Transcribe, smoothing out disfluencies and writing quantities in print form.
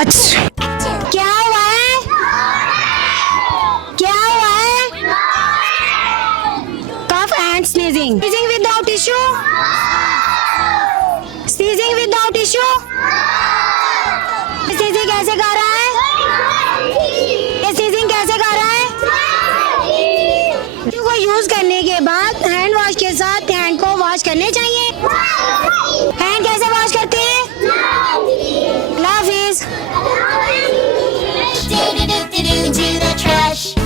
अच्छा क्या हुआ है? क्या हुआ है? Cough and sneezing without tissue, sneezing without tissue. Sneezing कैसे कर रहा है? ये स्नीजिंग कैसे कर रहा है? को यूज करने के बाद हैंड वॉश के साथ हैंड को वॉश करने चाहिए। हैंड कैसे वॉश करते हैं? Love is. Do the trash.